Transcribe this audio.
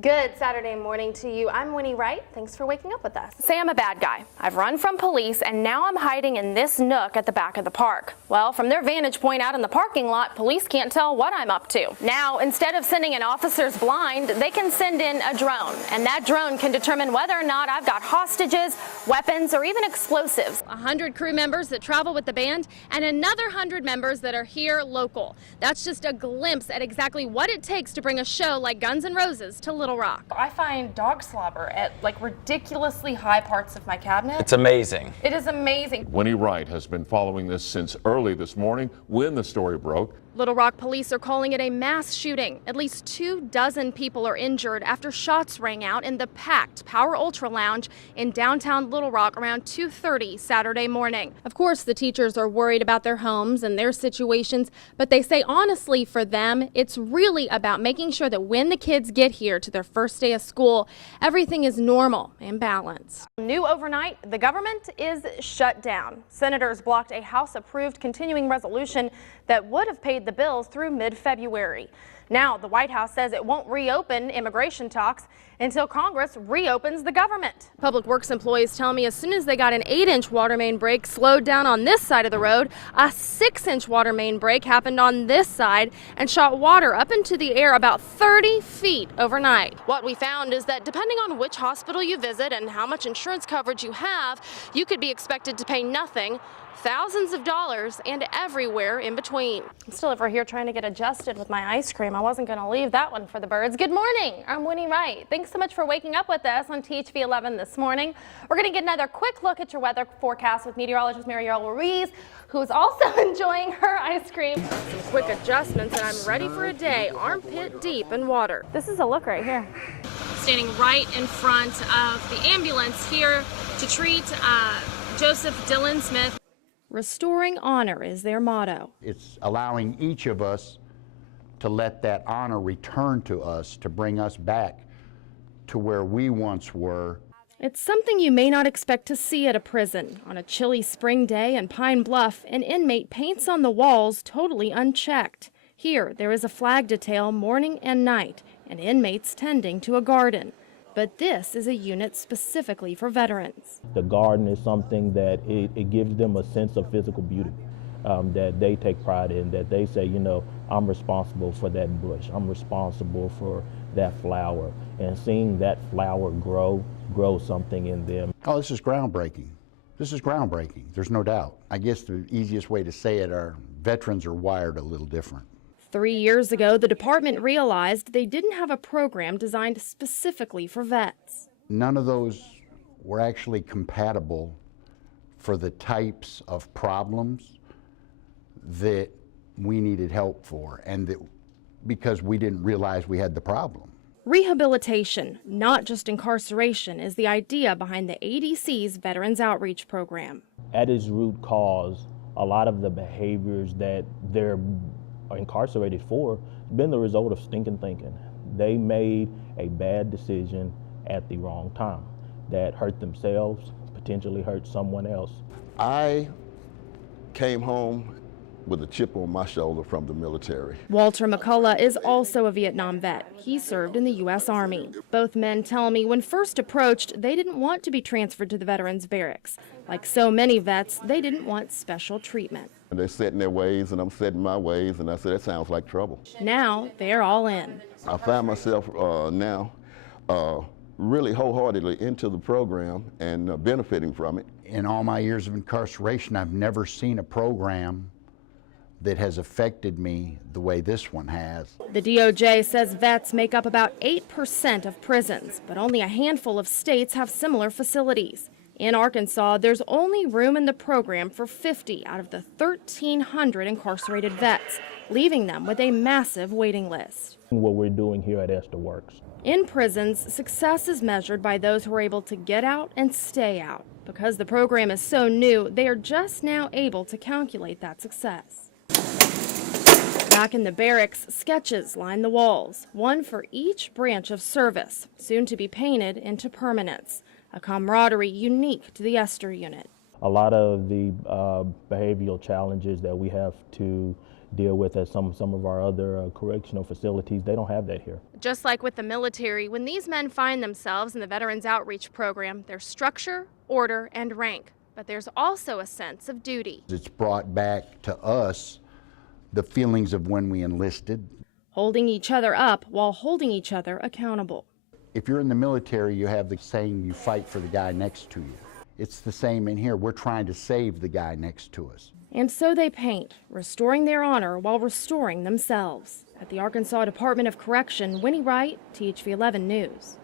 Good Saturday morning to you. I'm Winnie Wright. Thanks for waking up with us. Say I'm a bad guy. I've run from police and now I'm hiding in this nook at the back of the park. Well, from their vantage point out in the parking lot, police can't tell what I'm up to. Now, instead of sending an officer's blind, they can send in a drone, and that drone can determine whether or not I've got hostages, weapons, or even explosives. 100 crew members that travel with the band and another 100 members that are here local. That's just a glimpse at exactly what it takes to bring a show like Guns N' Roses to Little Rock. I find dog slobber at ridiculously high parts of my cabinet. It's amazing. It is amazing. Winnie Wright has been following this since early this morning when the story broke. Little Rock police are calling it a mass shooting. At least 24 people are injured after shots rang out in the packed Power Ultra Lounge in downtown Little Rock around 2:30 Saturday morning. Of course, the teachers are worried about their homes and their situations, but they say honestly for them, it's really about making sure that when the kids get here to their first day of school, everything is normal and balanced. New overnight, the government is shut down. Senators blocked a House-approved continuing resolution that would have paid the bills through mid-February. Now, the White House says it won't reopen immigration talks until Congress reopens the government. Public Works employees tell me as soon as they got an 8-inch water main break slowed down on this side of the road, a 6-inch water main break happened on this side and shot water up into the air about 30 feet overnight. What we found is that depending on which hospital you visit and how much insurance coverage you have, you could be expected to pay nothing, thousands of dollars, and everywhere in between. I'm still over here trying to get adjusted with my ice cream. I wasn't going to leave that one for the birds. Good morning. I'm Winnie Wright. Thanks so much for waking up with us on THV 11 this morning. We're going to get another quick look at your weather forecast with meteorologist Mariela Ruiz, who's also enjoying her ice cream. Some quick adjustments, and I'm ready for a day armpit deep in water. This is a look right here. Standing right in front of the ambulance here to treat Joseph Dylan Smith. Restoring honor is their motto. It's allowing each of us to let that honor return to us, to bring us back to where we once were. It's something you may not expect to see at a prison. On a chilly spring day in Pine Bluff, an inmate paints on the walls totally unchecked. Here, there is a flag detail morning and night, and inmates tending to a garden. But this is a unit specifically for veterans. The garden is something that it gives them a sense of physical beauty that they take pride in, that they say, you know, I'm responsible for that bush, I'm responsible for that flower. And seeing that flower grow something in them. Oh, this is groundbreaking. This is groundbreaking, there's no doubt. I guess the easiest way to say it, our veterans are wired a little different. 3 years ago, the department realized they didn't have a program designed specifically for vets. None of those were actually compatible for the types of problems that we needed help for, and that because we didn't realize we had the problem. Rehabilitation, not just incarceration, is the idea behind the ADC's Veterans Outreach Program. At its root cause, a lot of the behaviors that they're incarcerated for has been the result of stinking thinking. They made a bad decision at the wrong time that hurt themselves, potentially hurt someone else. I came home with a chip on my shoulder from the military. Walter McCullough is also a Vietnam vet. He served in the U.S. Army. Both men tell me when first approached, they didn't want to be transferred to the veterans barracks. Like so many vets, they didn't want special treatment. And they're set in their ways, and I'm set in my ways, and I said, that sounds like trouble. Now they're all in. I find myself now really wholeheartedly into the program and benefiting from it. In all my years of incarceration, I've never seen a program that has affected me the way this one has. The DOJ says vets make up about 8% of prisons, but only a handful of states have similar facilities. In Arkansas, there's only room in the program for 50 out of the 1,300 incarcerated vets, leaving them with a massive waiting list. What we're doing here at Esther works. In prisons, success is measured by those who are able to get out and stay out. Because the program is so new, they are just now able to calculate that success. Back in the barracks, sketches line the walls, one for each branch of service, soon to be painted into permanence, a camaraderie unique to the Esther unit. A lot of the behavioral challenges that we have to deal with at some of our other correctional facilities. They don't have that here. Just like with the military, when these men find themselves in the Veterans Outreach Program, there's structure, order, and rank. But there's also a sense of duty. It's brought back to us the feelings of when we enlisted. Holding each other up while holding each other accountable. If you're in the military, you have the saying, you fight for the guy next to you. It's the same in here. We're trying to save the guy next to us. And so they paint, restoring their honor while restoring themselves. At the Arkansas Department of Correction, Winnie Wright, THV 11 News.